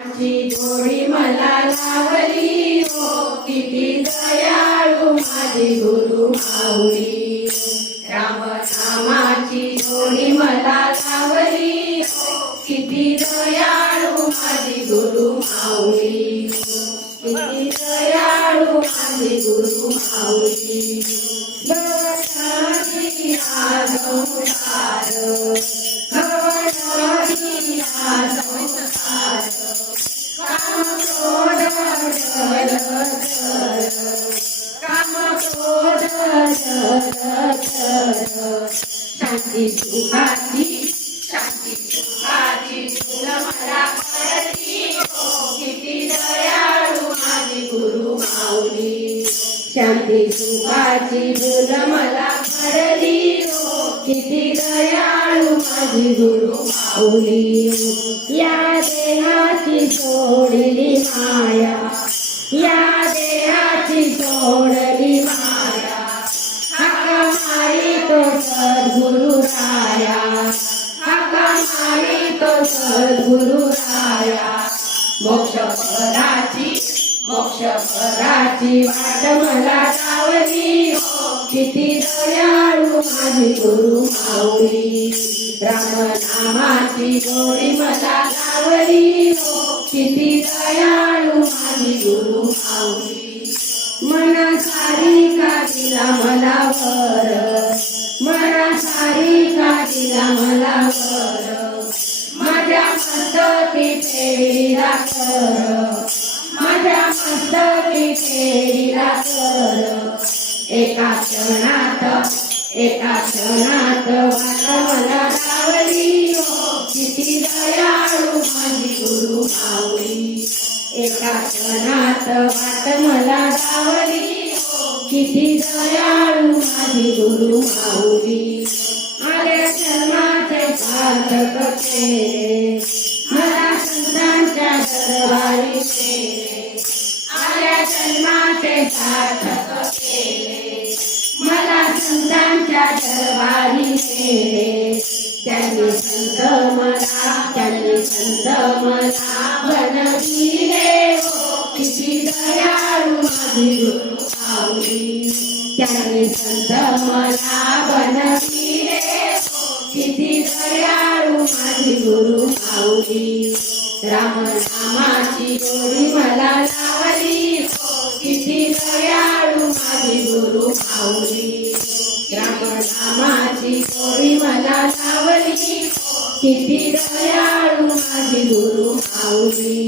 ची जोडी मला लावली हो, किती दयाळू माझी गुरु माऊली. रामनामाची जोडी मला लावली हो, किती दयाळू माझी गुरु माऊली. किती दयाळू माझी गुरु माऊली. भवनाची हा संसार, भवनाची हा संसार, काम क्रोध जल जल, काम क्रोध जल जल. शांती सुखाची तुला मला कळली हो, किती दयाळू माझी गुरु माऊली. शांती सुखाची फुल मला पडली हो, किती दयाळू माझी गुरु माऊली. या देहाची सोडली माया, या देहाची सोडली माया, हाका मारी तो सद्गुरु राया, हाका मारी तो सद्गुरु राया. मोक्षपराची वाट मला लावली हो, किती दयाळू माझी गुरु माऊली. रामनामाची जोडी मला लावली हो, किती दयाळू माझी गुरु माऊली. मना सारी का दिला मला वर, मना सारी का दिला मला वर, माझ्या मस्तकी फेरीला कर, माझ्या मस्तकी फेरीला कर. एका क्षणात वाट मला लावली हो, किती दयाळू माझी गुरु माऊली. एका क्षणात वाट मला लावली हो, किती दयाळू माझी गुरु माऊली. आल्या जन्माचे सार्थक केले, मला संतांच्या दरबारी केले. आल्या जन्माचे सार्थक केले, मला संतांच्या दरबारी केले. त्यांनी संत मला बनविले हो, किती दयाळू माझी गुरु माऊली. त्यांनी संत मला बनविले हो, किती दयाळू माझी गुरु माऊली. रामनामाची जोडी मला लावली हो, किती दयाळू माझी गुरु माऊली. रामनामाची जोडी मला लावली हो, किती दयाळू माझी गुरु माऊली.